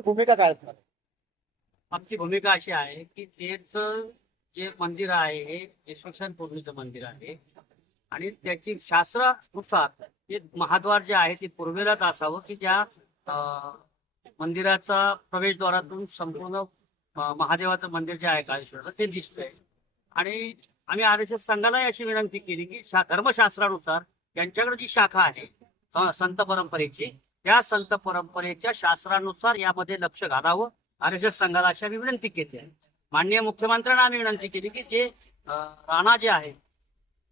भूमिका काय असणार? आमची भूमिका अशी आहे की तेच जे मंदिर आहे हे यशवसन पूर्वीचं मंदिर आहे. आणि त्याची शास्त्रानुसार ते महाद्वार जे आहे ते पूर्वेलाच असावं की ज्या अं, मंदिराचा प्रवेशद्वारातून संपूर्ण महादेवाचं मंदिर जे आहे काळेश्वराचं ते दिसतंय. आणि आम्ही आर एस एस संघालाही अशी विनंती केली की शा- धर्मशास्त्रानुसार त्यांच्याकडे जी शाखा आहे संत परंपरेची त्या संत परंपरेच्या शास्त्रानुसार यामध्ये लक्ष घालावं. आर एस एस संघाला अशा विनंती केली आहे. माननीय मुख्यमंत्र्यांना विनंती केली की जे राणा जे आहे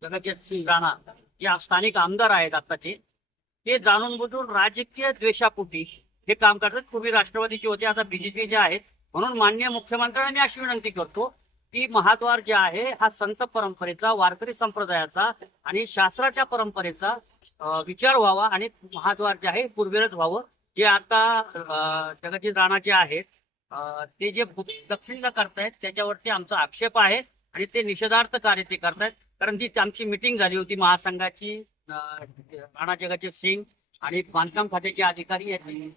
जगजित सिंग राणा जे स्थानिक आमदार आहेत आताचे ते जाणून बुजून राजकीय द्वेषापोटी हे काम करतात. पूर्वी राष्ट्रवादीचे होते आता बीजेपी जे आहेत. म्हणून माननीय मुख्यमंत्र्यांना मी अशी विनंती करतो की महाद्वार जे आहे हा संत परंपरेचा वारकरी संप्रदायाचा आणि शास्त्राच्या परंपरेचा विचार व्हावा आणि महाद्वार जे आहे पूर्वेलाच व्हावं. जे आता जगजित राणा जे आहेत ते जे दक्षिणला करतायत त्याच्यावरती आमचा आक्षेप आहे आणि ते निषेधार्थ कार्य ते करतायत. कारण ती आमची मिटिंग झाली होती महासंघाची राणा जगजित सिंग आणि बांधकाम खात्याचे अधिकारी यांनी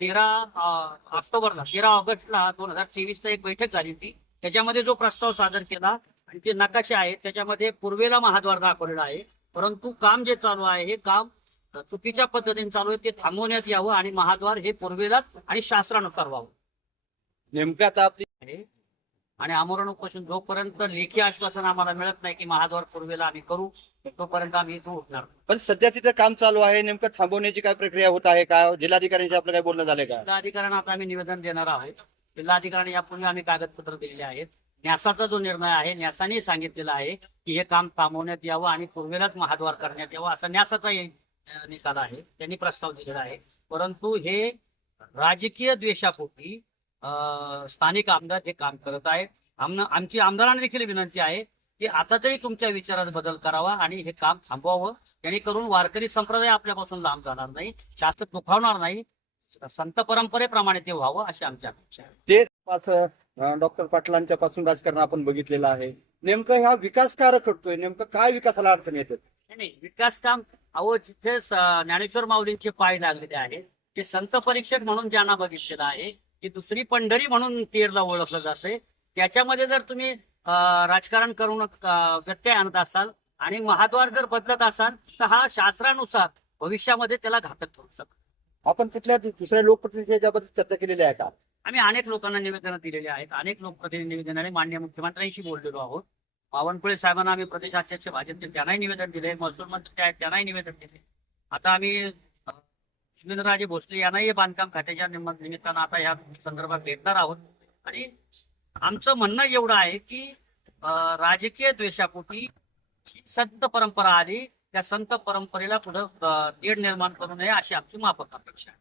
तेरा ऑक्टोबरला तेरा ऑगस्टला दोन हजार तेवीसला एक बैठक झाली होती. त्याच्यामध्ये जो प्रस्ताव सादर केला आणि ते नकाशे आहेत त्याच्यामध्ये पूर्वेला महाद्वार दाखवलेला आहे. परंतु काम जे चालू आहे हे काम चुकीच्या पद्धतीने चालू आहे ते थांबवण्यात यावं आणि महाद्वार हे पूर्वेलाच आणि शास्त्रानुसार व्हावं. नेमकं आता आपली आहे आणि आमरण उपोषण जोपर्यंत लेखी आश्वासन आम्हाला मिळत नाही की महाद्वार पूर्वेला आम्ही करू तोपर्यंत आम्ही इथून उठणार. पण सध्या तिथं काम चालू आहे नेमकं थांबवण्याची काय प्रक्रिया होत आहे का? जिल्हाधिकाऱ्यांशी आपलं काय बोलणं झालंय का? जिल्हाधिकाऱ्यांना आता आम्ही निवेदन देणार आहोत जिल्हाधिकाऱ्यांनी यापूर्वी आम्ही कागदपत्र दिलेले आहेत. न्यासाचा जो निर्णय आहे न्यासाने सांगितलेला आहे की हे काम थांबवण्यात यावं आणि पूर्वेलाच महाद्वार करण्यात यावं असा न्यासाचा निकाल आहे. त्यांनी प्रस्ताव दिलेला आहे. परंतु हे राजकीय द्वेषापोटी स्थानिक आमदार हे काम करत आहेत. आमची आमदारांना देखील विनंती आहे की आता तरी तुमच्या विचारात बदल करावा आणि हे काम थांबवावं. जेणेकरून वारकरी संप्रदाय आपल्यापासून लांब जाणार नाही शास्त्र दुखावणार नाही संत परंपरेप्रमाणे ते व्हावं अशी आमची अपेक्षा आहे. डॉक्टर पाटलांच्या पासून राजकारण आपण बघितलेलं आहे. नेमकं ह्या विकास कार्य करतोय नेमकं काय विकासाला अडचण येते? नाही, विकास काम अहो जिथे ज्ञानेश्वर माऊलींचे पाय लागलेले आहेत ते संत परीक्षक म्हणून ज्यांना बघितलेलं आहे की दुसरी पंढरी म्हणून तेरला ओळखलं जातंय. त्याच्यामध्ये जर तुम्ही राजकारण करून व्यत्यय आणत असाल आणि महाद्वार जर बदलत असाल तर हा शास्त्रानुसार भविष्यामध्ये त्याला घातक ठरू शकतो. आपण कुठल्या दुसऱ्या लोकप्रतिनिधी याच्याबद्दल चर्चा केलेली आहे का? आम्ही अनेक लोकांना निवेदनं दिलेली आहेत. अनेक लोकप्रतिनिधी निवेदनाने मान्य मुख्यमंत्र्यांशी बोललेलो आहोत. बावनकुळे साहेबांना आम्ही प्रदेशाध्यक्ष भाजपचे त्यांनाही निवेदन दिले. महसूल मंत्री आहेत त्यांनाही निवेदन दिले. आता आम्ही अं, सुरेंद्रराजे भोसले यांनाही बांधकाम खात्याच्या निम- निमित्तानं आता या संदर्भात भेटणार आहोत. आणि आमचं म्हणणं एवढं आहे की राजकीय द्वेषापोटी ही संत परंपरा आली. त्या संत परंपरेला पुढं तेढ निर्माण करू नये अशी आमची माफक अपेक्षा आहे.